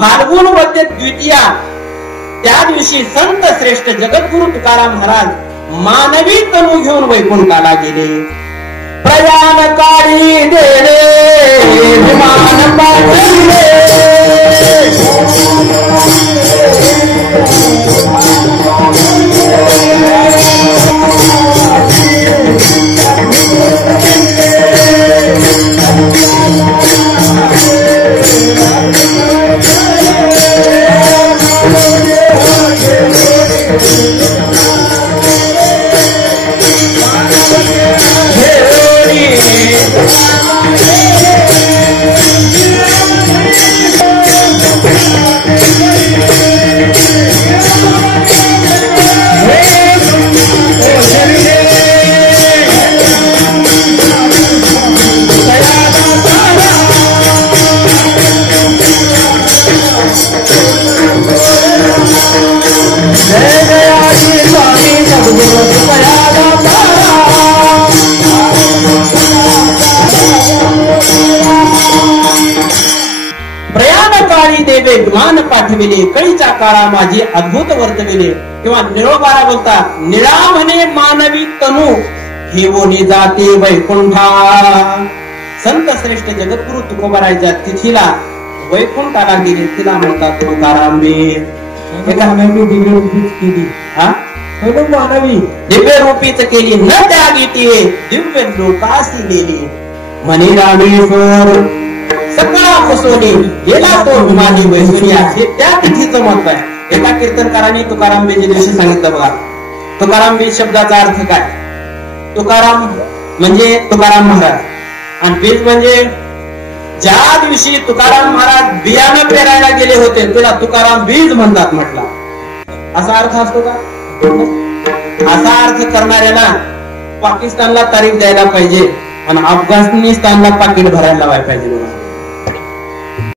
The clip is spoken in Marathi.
फाल्गुन वद्य द्वितीया त्या दिवशी संत श्रेष्ठ जगद्गुरु तुकाराम महाराज मानवी तनु घेऊन वैकुंठाला गेले. प्रयाण काळी देणे विमान पाठविले. प्रयाणकाळी देवे विमान पाठविले. कळीच्या काळा माझी अद्भुत वर्तविले. किंवा निळोबारा बोलतात, निळा म्हणे मानवी तनु घेऊन जाते वैकुंठा. संत श्रेष्ठ जगद्गुरु तुकोबाराच्या तिथीला वैकुंठाला गेले, तिला म्हणतात तुकारामबीर. दिव्य रूपीच केली. मानवी दिव्य रूपीच केली न त्यागी ती दिव्य लोकासी गेली. म्हणे रामेश्वर सगळा फसवली गेला तो विमानी वैसुरी. हे त्या तिथीचं मत आहे. एका कीर्तनकाराने तुकाराम बीज दिवशी सांगितलं बघा. तुकाराम बीज शब्दाचा अर्थ काय? तुकाराम म्हणजे तुकाराम महाराज आणि बीज म्हणजे ज्या दिवशी तुकाराम महाराज बियाणं पेरायला गेले होते त्याला तुकाराम बीज म्हणतात म्हटला. असा अर्थ असतो का? असा अर्थ करणाऱ्याला पाकिस्तानला तारीख द्यायला पाहिजे आणि अफगाणिस्तानला पाकिट भरायला लावायला पाहिजे बघा.